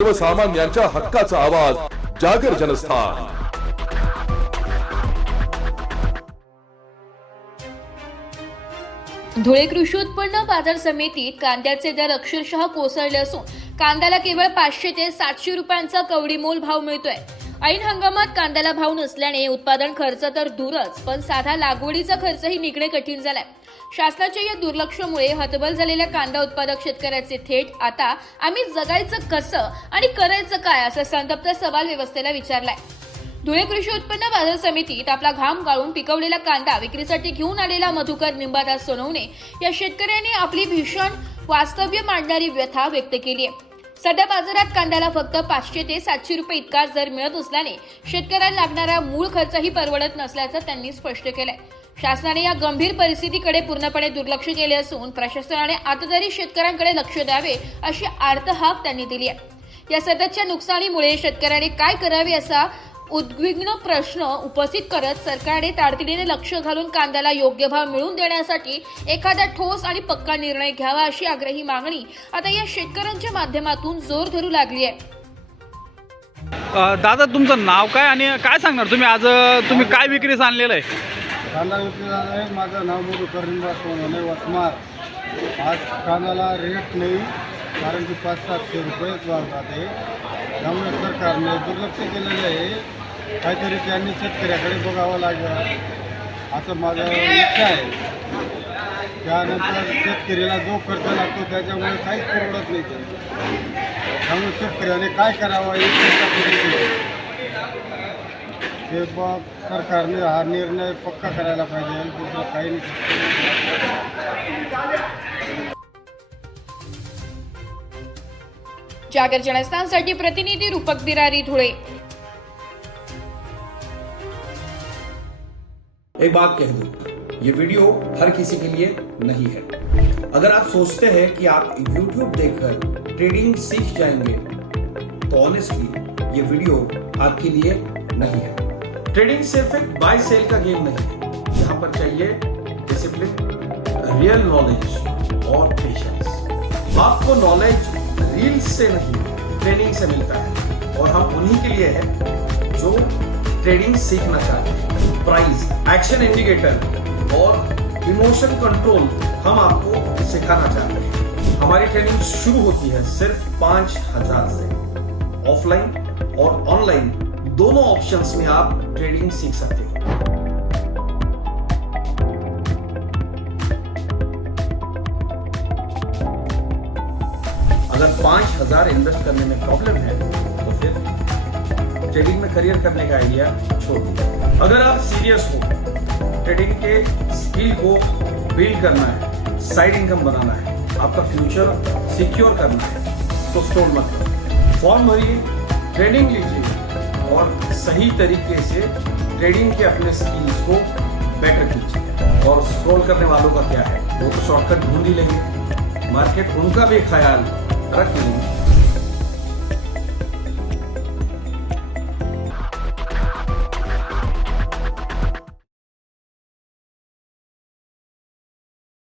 सर्वसामान्यांच्या हक्काचा आवाज जागर जनस्थान। धुळे कृषी उत्पन्न बाजार समितीत कांद्याचे दर अक्षरशः कोसळले असून कांद्याला केवळ 500 ते 700 रुपयांचा कवडीमोल भाव मिळतोय। ऐन हंगामात कांद्याला भाव नसल्याने उत्पादन खर्च तर दूरच पण साधा लागवडीचा खर्चही निघणे कठीण झालाय। शासनाच्या या दुर्लक्षामुळे हतबल झालेल्या कांदा उत्पादक शेतकऱ्याचे थेट आता आम्ही जगायचं कसं आणि करायचं काय असा संतप्त सवाल व्यवस्थेला विचारलाय। धुळे कृषी उत्पन्न बाजार समितीत आपला घाम गाळून पिकवलेला कांदा विक्रीसाठी घेऊन आलेला मधुकर निंबादास सोनवणे या शेतकऱ्याने आपली भीषण वास्तव्य मांडणारी व्यथा व्यक्त केली आहे। सध्या बाजारात कांद्याला फक्त 500 ते 700 रुपये इतका दर मिळत असल्याने शेतकऱ्यांना लागणारा मूळ खर्चही परवडत नसल्याचं त्यांनी स्पष्ट केलंय। शासनाने या गंभीर परिस्थितीकडे पूर्णपणे दुर्लक्ष केले असून प्रशासनाने आता तरी शेतकऱ्यांकडे लक्ष द्यावे अशी आर्तहाक त्यांनी दिली आहे। या सततच्या नुकसानीमुळे शेतकऱ्याने काय करावे असा उद्विग्न प्रश्न उपस्थित करत सरकारने तातडीने लक्ष घालून कांद्याला योग्य भाव मिळवून देण्यासाठी एखादा ठोस आणि पक्का निर्णय घ्यावा अशी आग्रही मागणी आता या शेतकऱ्यांच्या माध्यमातून जोर धरू लागली आहे। दादा तुमचं नाव काय आणि काय सांगणार तुम्ही आज तुम्ही काय विक्रीस आणलेलं आहे? कांदा विक्रीला आहे। माझं नाव मधुकर निंबादास सोनवणे वसमार। आज कांद्याला रेट नाही कारण की 500-700 रुपयेच भाव जाते। त्यामुळे सरकारने दुर्लक्ष केलेले आहे। काहीतरी त्यांनी शेतकऱ्याकडे बघावं लागेल असं माझं इच्छा आहे। त्यानंतर शेतकऱ्याला जो खर्च लागतो त्याच्यामुळे काहीच परवडत नाही त्यामुळे शेतकऱ्याने काय करावं हे बघ सरकारने हा निर्णय पक्का करायला पाहिजे। दुसरं काही नाही। जागर जनस्थानसाठी प्रतिनिधी रूपक बिरारी, धुळे। एक बात कह दूं, ये वीडियो हर किसी के लिए नहीं है। अगर आप सोचते हैं कि आप YouTube देखकर ट्रेडिंग सीख जाएंगे तो ऑनेस्टली ये वीडियो आपके लिए नहीं है। ट्रेडिंग सिर्फ एक बाय सेल का गेम नहीं है। यहाँ पर चाहिए डिसिप्लिन, रियल नॉलेज और पेशेंस। आपको नॉलेज रील्स से नहीं ट्रेनिंग से मिलता है और हम उन्हीं के लिए हैं जो ट्रेडिंग सीखना चाहते हैं। प्राइस, एक्शन इंडिकेटर और इमोशन कंट्रोल हम आपको सिखाना चाहते हैं। हमारी ट्रेनिंग शुरू होती है सिर्फ 5000 से। ऑफलाइन और ऑनलाइन दोनों ऑप्शंस में आप ट्रेडिंग सीख सकते हैं। अगर 5000 इन्वेस्ट करने में प्रॉब्लम है तो फिर ट्रेडिंग में करियर करने का आइडिया छोड़ दीजिए। अगर आप सीरियस हो, ट्रेडिंग के स्किल को बिल्ड करना है, साइड इनकम बनाना है, आपका फ्यूचर सिक्योर करना है तो स्टॉल मत करो। फॉर्म भरिए, ट्रेनिंग लीजिए और सही तरीके से ट्रेडिंग के अपने स्किल्स को बेटर कीजिए। और स्क्रॉल करने वालों का क्या है, वो तो शॉर्टकट ढूंढ ही लेंगे। मार्केट उनका भी ख्याल रख लेंगे।